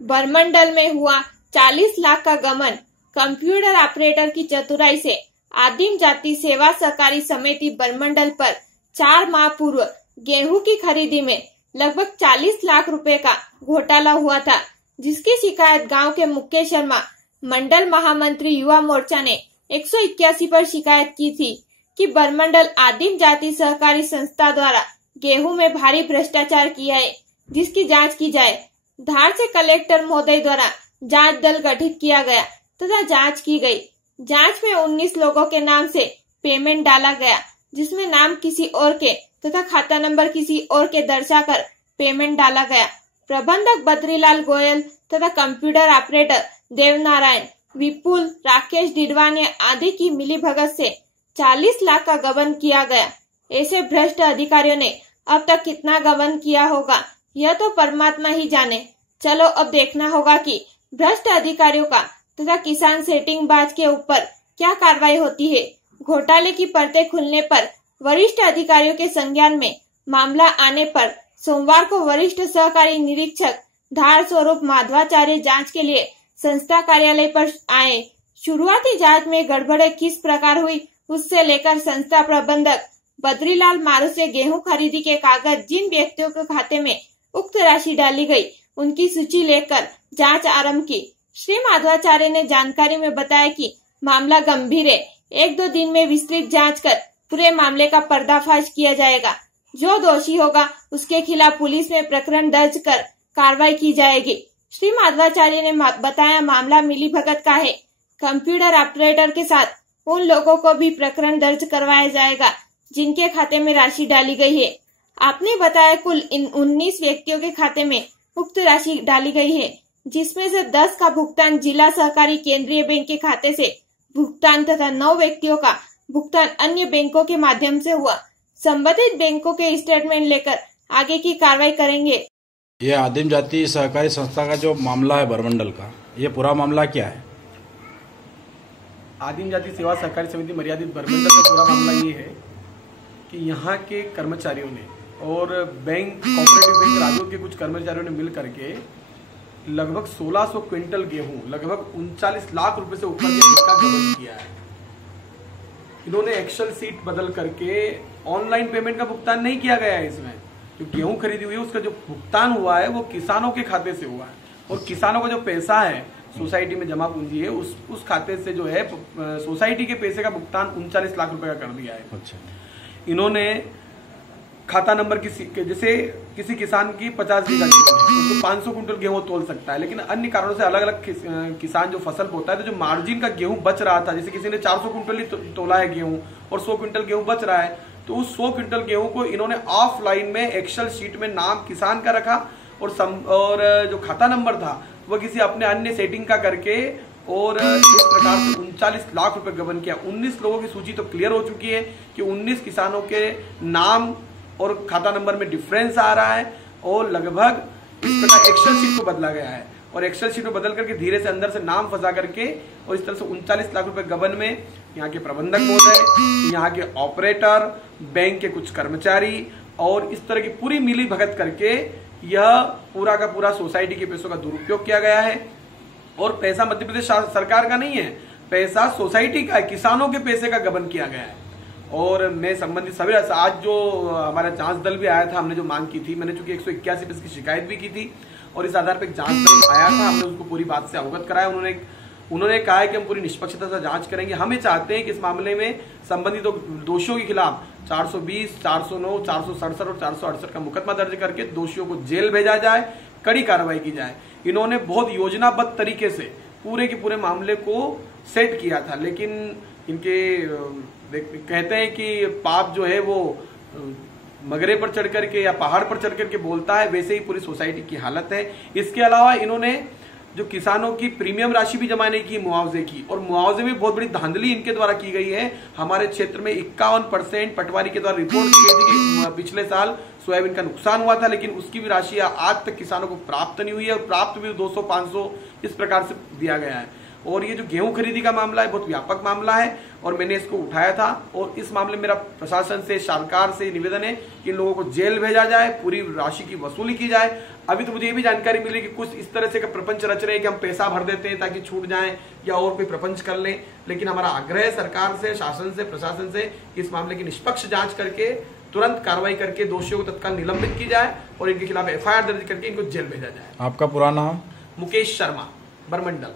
बरमंडल में हुआ 40 लाख का गबन। कंप्यूटर ऑपरेटर की चतुराई से आदिम जाति सेवा सहकारी समिति बरमंडल पर 4 माह पूर्व गेहूं की खरीदी में लगभग 40 लाख रुपए का घोटाला हुआ था, जिसकी शिकायत गांव के मुकेश शर्मा मंडल महामंत्री युवा मोर्चा ने 181 पर शिकायत की थी कि बरमंडल आदिम जाति सहकारी संस्था द्वारा गेहूं में भारी भ्रष्टाचार किया है, जिसकी जांच की जाए। धार से कलेक्टर महोदय द्वारा जांच दल गठित किया गया तथा जांच की गई। जांच में 19 लोगों के नाम से पेमेंट डाला गया, जिसमें नाम किसी और के तथा खाता नंबर किसी और के दर्शाकर पेमेंट डाला गया। प्रबंधक बद्रीलाल गोयल तथा कंप्यूटर ऑपरेटर देवनारायण, विपुल, राकेश डिडवाने आदि की मिलीभगत से 40 लाख का गबन किया गया। ऐसे भ्रष्ट अधिकारियों ने अब तक कितना गबन किया होगा, यह तो परमात्मा ही जाने। चलो अब देखना होगा कि भ्रष्ट अधिकारियों का तथा किसान सेटिंग बाज के ऊपर क्या कार्रवाई होती है। घोटाले की परतें खुलने पर वरिष्ठ अधिकारियों के संज्ञान में मामला आने पर सोमवार को वरिष्ठ सहकारी निरीक्षक धार स्वरूप माधवाचार्य जांच के लिए संस्था कार्यालय पर आए। शुरुआती जांच में गड़बड़े किस प्रकार हुई, उससे लेकर संस्था प्रबंधक बद्रीलाल मारू से गेहूं खरीदी के कागज जिन व्यक्तियों के खाते में उक्त राशि डाली गई, उनकी सूची लेकर जांच आरंभ की। श्री माधवाचार्य ने जानकारी में बताया कि मामला गंभीर है। 1-2 दिन में विस्तृत जांच कर पूरे मामले का पर्दाफाश किया जाएगा। जो दोषी होगा उसके खिलाफ पुलिस में प्रकरण दर्ज कर कार्रवाई की जाएगी। श्री माधवाचार्य ने बताया मामला मिलीभगत का है। कंप्यूटर ऑपरेटर के साथ उन लोगों को भी प्रकरण दर्ज करवाया जाएगा जिनके खाते में राशि डाली गई है। आपने बताया कुल इन 19 व्यक्तियों के खाते में उक्त राशि डाली गई है, जिसमें से 10 का भुगतान जिला सहकारी केंद्रीय बैंक के खाते से भुगतान तथा 9 व्यक्तियों का भुगतान अन्य बैंकों के माध्यम से हुआ। संबंधित बैंकों के स्टेटमेंट लेकर आगे की कार्रवाई करेंगे। ये आदिम जाति सहकारी संस्था का जो मामला है बरमंडल का, ये पूरा मामला क्या है? आदिम जाति सेवा सहकारी समिति मर्यादित बरमंडल का पूरा मामला ये है कि यहाँ के कर्मचारियों ने और बैंक कोऑपरेटिव बैंक राज्यों के कुछ कर्मचारियों ने मिल करके लगभग 1600 क्विंटल गेहूं लगभग 39 लाख रुपए से ऊपर का गबन किया है। इन्होंने एक्सेल सीट बदल करके ऑनलाइन पेमेंट का भुगतान नहीं किया गया है। इसमें जो गेहूं खरीदी हुई है उसका जो भुगतान हुआ है वो किसानों के खाते से हुआ है, और किसानों का जो पैसा है सोसाइटी में जमा पूंजी है उस खाते से जो है सोसाइटी के पैसे का भुगतान 39 लाख रुपए का कर दिया है। अच्छा। इन्होंने खाता नंबर जैसे किसी किसान की 50 बीघा तो 500 कुंटल गेहूं तोल सकता है, लेकिन अन्य कारणों से अलग अलग किसान जो फसल बोता है तो जो मार्जिन का गेहूं बच रहा था, जैसे किसी ने 400 कुंटल ही तोला है गेहूं और 100 क्विंटल गेहूं बच रहा है, तो उस 100 क्विंटल गेहूं को इन्होंने ऑफलाइन में एक्सेल शीट में नाम किसान का रखा और जो खाता नंबर था वह किसी अपने अन्य सेटिंग का करके और इस प्रकार से 39 लाख रुपए गबन किया। 19 लोगों की सूची तो क्लियर हो चुकी है कि 19 किसानों के नाम और खाता नंबर में डिफरेंस आ रहा है, और लगभग इस प्रकार एक्सेल शीट को बदला गया है, और एक्सेल शीट को बदल करके धीरे से अंदर से नाम फंसा करके और इस तरह से 39 लाख रुपए गबन में यहाँ के प्रबंधक महोदय, यहाँ के ऑपरेटर, बैंक के कुछ कर्मचारी और इस तरह की पूरी मिली भगत करके यह पूरा का पूरा सोसाइटी के पैसों का दुरुपयोग किया गया है। और पैसा मध्य प्रदेश सरकार का नहीं है, पैसा सोसाइटी का है, किसानों के पैसे का गबन किया गया है। और मैं संबंधित सभी आज जो हमारा जांच दल भी आया था, हमने जो मांग की थी, मैंने चूंकि 181 पे इसकी शिकायत भी की थी और इस आधार पर एक जांच दल आया था, हमने उसको पूरी बात से अवगत कराया। उन्होंने कहा है कि हम पूरी निष्पक्षता से जांच करेंगे। हम ये चाहते हैं कि इस मामले में संबंधित दोषियों के खिलाफ 420, 409, 467 और 468 का मुकदमा दर्ज करके दोषियों को जेल भेजा जाए, कड़ी कार्रवाई की जाए। इन्होंने बहुत योजनाबद्ध तरीके से पूरे के पूरे मामले को सेट किया था, लेकिन इनके कहते हैं कि पाप जो है वो मगरे पर चढ़ करके या पहाड़ पर चढ़ करके बोलता है, वैसे ही पूरी सोसाइटी की हालत है। इसके अलावा इन्होंने जो किसानों की प्रीमियम राशि भी जमा नहीं की मुआवजे की, और मुआवजे में बहुत बड़ी धांधली इनके द्वारा की गई है। हमारे क्षेत्र में 51% पटवारी के द्वारा रिपोर्ट की गई थी कि पिछले साल सोयाबीन का नुकसान हुआ था, लेकिन उसकी भी राशि आज तक किसानों को प्राप्त नहीं हुई है, और प्राप्त भी 200-500 इस प्रकार से दिया गया है। और ये जो गेहूं खरीदी का मामला है बहुत व्यापक मामला है और मैंने इसको उठाया था। और इस मामले में मेरा प्रशासन से, सरकार से निवेदन है कि इन लोगों को जेल भेजा जाए, पूरी राशि की वसूली की जाए। अभी तो मुझे ये भी जानकारी मिली कि कुछ इस तरह से का प्रपंच रच रहे हैं कि हम पैसा भर देते हैं ताकि छूट जाए या और कोई प्रपंच कर लें। लेकिन हमारा आग्रह है सरकार से, शासन से, प्रशासन से कि इस मामले की निष्पक्ष जांच करके तुरंत कार्रवाई करके दोषियों को तत्काल निलंबित की जाए और इनके खिलाफ FIR दर्ज करके इनको जेल भेजा जाए। आपका पूरा नाम? मुकेश शर्मा, बरमंडल।